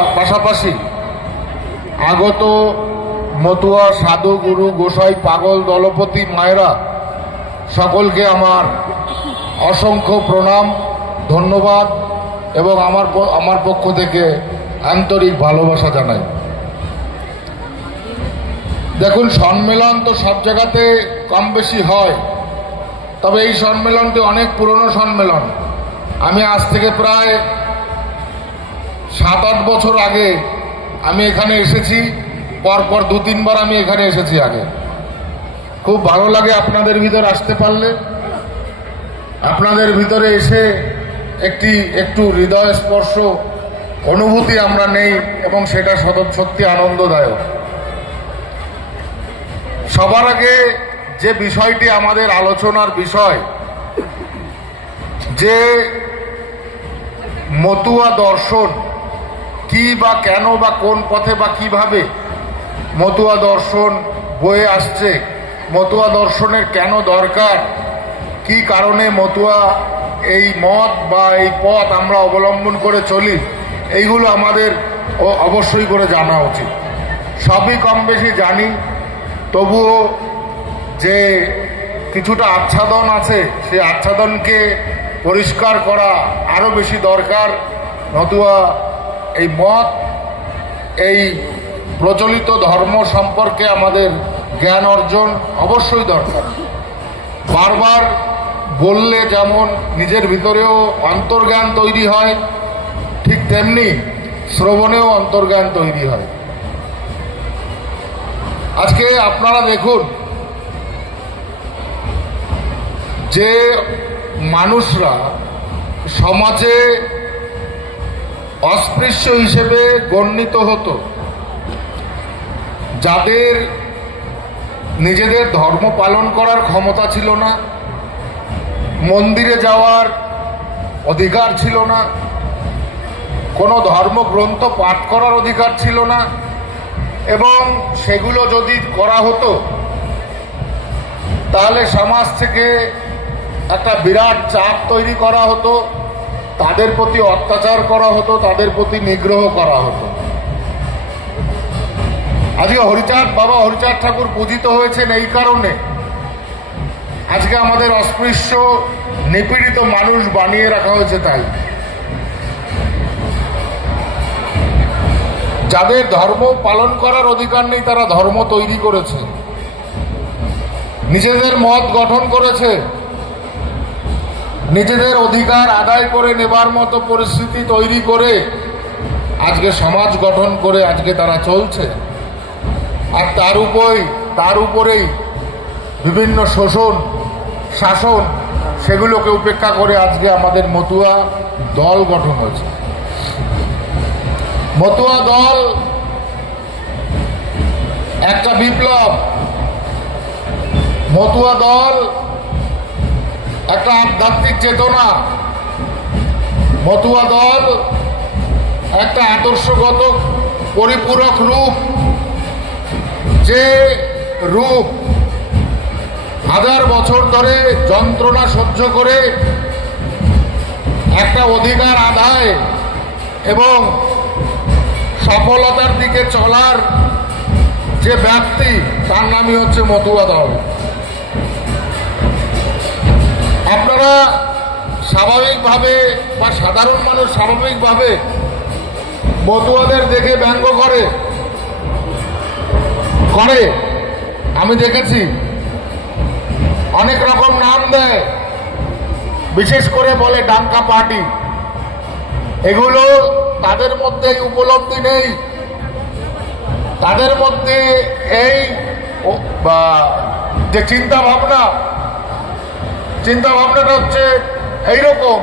পাশা- পাশাপাশি আগত মতুয়া সাধু গুরু গোসাই পাগল দলপতি মায়েরা সকলকে আমার অসংখ্য প্রণাম, ধন্যবাদ এবং আমার আমার পক্ষ থেকে আন্তরিক ভালোবাসা জানাই। দেখুন, সম্মেলন তো সব জায়গাতে কম বেশি হয়, তবে এই সম্মেলনটি অনেক পুরনো সম্মেলন। আমি আজ থেকে প্রায় সাত আট বছর আগে আমি এখানে এসেছি, পরপর দু তিনবার আমি এখানে এসেছি আগে। খুব ভালো লাগে আপনাদের ভিতর আসতে পারলে। আপনাদের ভিতরে এসে একটি, একটু হৃদয় স্পর্শ, অনুভূতি আমরা নেই এবং সেটা সত- সত্যি আনন্দদায়ক। সবার আগে যে বিষয়টি আমাদের আলোচনার বিষয়, যে মতুয়া দর্শন কি বা কেন বা কোন পথে বা কীভাবে মতুয়া দর্শন বয়ে আসছে? মতুয়া দর্শনের কেন দরকার? কি কারণে মতুয়া এই মত বা এই পথ আমরা অবলম্বন করে চলি? এইগুলো আমাদের অবশ্যই করে জানা উচিত। সবই কম বেশি জানি, তবুও যে কিছুটা আচ্ছাদন আছে সেই আচ্ছাদনকে পরিষ্কার করা আরও বেশি দরকার নতুবা এই মত, এই প্রচলিত ধর্ম সম্পর্কে আমাদের জ্ঞান অর্জন অবশ্যই দরকার। বারবার বললে যেমন নিজের ভিতরেও অন্তর্জ্ঞান তৈরি হয়, ঠিক তেমনি শ্রবণেও অন্তর্জ্ঞান তৈরি হয়। আজকে আপনারা দেখুন যে মানুষরা সমাজে অস্পৃশ্য হিসেবে গণ্যিত হতো। যাদের নিজেদের ধর্ম পালন করার ক্ষমতা ছিল না, মন্দিরে যাওয়ার অধিকার ছিল না, কোনো ধর্মগ্রন্থ পাঠ করার অধিকার ছিল না, এবং সেগুলো যদি করা হতো, তাহলে সমাজ থেকে একটা বিরাট চাপ তৈরি করা হতো। তাদের প্রতি অত্যাচার করা হতো, তাদের প্রতি নিগ্রহ করা হতো। আজকে হরিচাঁদ বাবা হরিচাঁদ ঠাকুর পূজিত হয়েছেন এই কারণে। আজকে আমাদের অস্পৃশ্য, নিপীড়িত মানুষ বানিয়ে রাখা হয়েছে তাই। যাদের ধর্ম পালন করার অধিকার নেই, তারা ধর্ম তৈরি করেছে। নিজেদের মত গঠন করেছে। নিজেদের অধিকার আদায় করে নেবার মতো পরিস্থিতি তৈরি করে আজকে সমাজ গঠন করে আজকে তারা চলছে। আর তার উপরেই তার উপরেই বিভিন্ন শোষণ, শাসন, সেগুলোকে উপেক্ষা করে আজকে আমাদের মতুয়া দল গঠন হয়েছে। মতুয়া দল একটা বিপ্লব। মতুয়া দল একটা আধ্যাত্মিক চেতনা। মতুয়া দল, একটা আদর্শগত পরিপূরক রূপ। যে রূপ হাজার বছর ধরে যন্ত্রণা সহ্য করে একটা অধিকার আদায় এবং সফলতার দিকে চলার যে ব্যক্তি তার নামই হচ্ছে মতুয়া দল। আপনারা স্বাভাবিকভাবে বা সাধারণ মানুষ স্বাভাবিকভাবে মতুয়াদের দেখে ব্যঙ্গ করে। করে। আমি দেখেছি। অনেক রকম নাম দেয়। বিশেষ করে বলে ডাঙ্কা পার্টি। এগুলো তাদের মধ্যে উপলব্ধি নেই। তাদের মধ্যে এই যে চিন্তা ভাবনা চিন্তা ভাবনাটা হচ্ছে এইরকম।